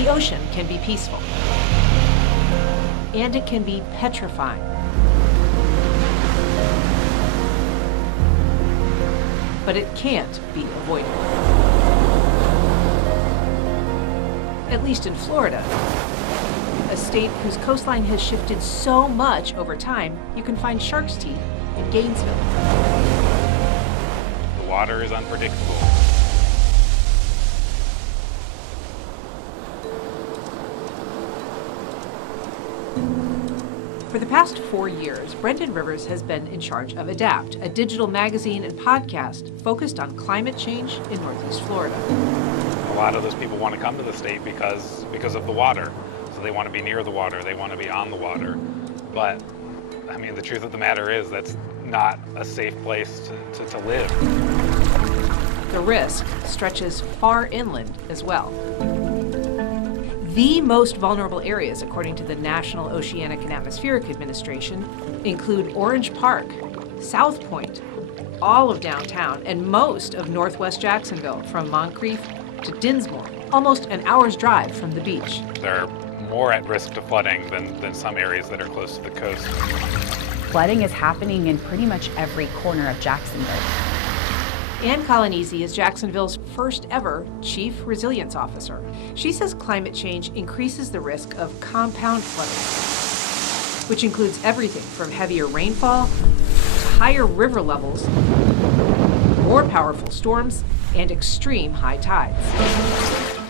The ocean can be peaceful, and it can be petrifying. But it can't be avoided. At least in Florida, a state whose coastline has shifted so much over time, you can find shark's teeth in Gainesville. The water is unpredictable. For the past 4 years, Brendan Rivers has been in charge of Adapt, a digital magazine and podcast focused on climate change in Northeast Florida. A lot of those people want to come to the state because of the water. So they want to be near the water, they want to be on the water. But, I mean, the truth of the matter is that's not a safe place to live. The risk stretches far inland as well. The most vulnerable areas, according to the National Oceanic and Atmospheric Administration, include Orange Park, South Point, all of downtown, and most of northwest Jacksonville, from Moncrief to Dinsmore, almost an hour's drive from the beach. They're more at risk to flooding than some areas that are close to the coast. Flooding is happening in pretty much every corner of Jacksonville. Ann Colanesi is Jacksonville's first ever Chief Resilience Officer. She says climate change increases the risk of compound flooding, which includes everything from heavier rainfall to higher river levels, more powerful storms, and extreme high tides.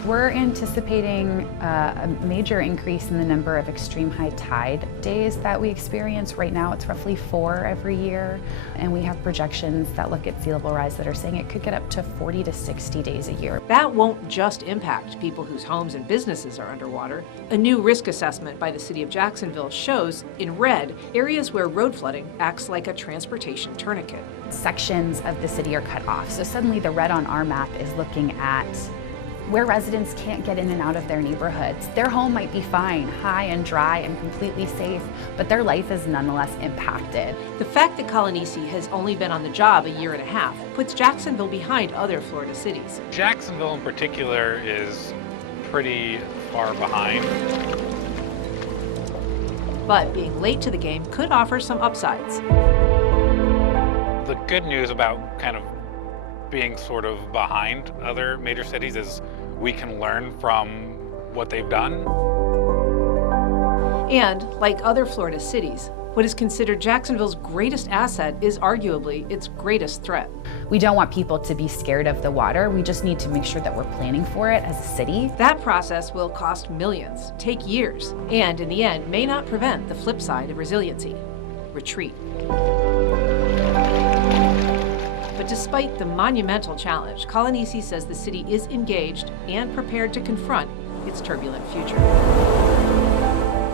We're anticipating a major increase in the number of extreme high tide days that we experience. Right now it's roughly 4 every year, and we have projections that look at sea level rise that are saying it could get up to 40 to 60 days a year. That won't just impact people whose homes and businesses are underwater. A new risk assessment by the City of Jacksonville shows, in red, areas where road flooding acts like a transportation tourniquet. Sections of the city are cut off, so suddenly the red on our map is looking at where residents can't get in and out of their neighborhoods. Their home might be fine, high and dry and completely safe, but their life is nonetheless impacted. The fact that Colanesi has only been on the job a year and a half puts Jacksonville behind other Florida cities. Jacksonville in particular is pretty far behind. But being late to the game could offer some upsides. The good news about kind of being sort of behind other major cities is we can learn from what they've done. And like other Florida cities, what is considered Jacksonville's greatest asset is arguably its greatest threat. We don't want people to be scared of the water. We just need to make sure that we're planning for it as a city. That process will cost millions, take years, and in the end may not prevent the flip side of resiliency: retreat. But despite the monumental challenge, Colanesi says the city is engaged and prepared to confront its turbulent future.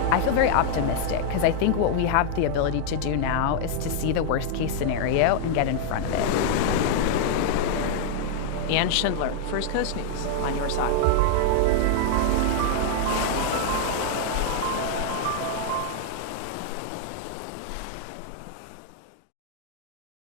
I feel very optimistic because I think what we have the ability to do now is to see the worst case scenario and get in front of it. Ann Schindler, First Coast News, on your side.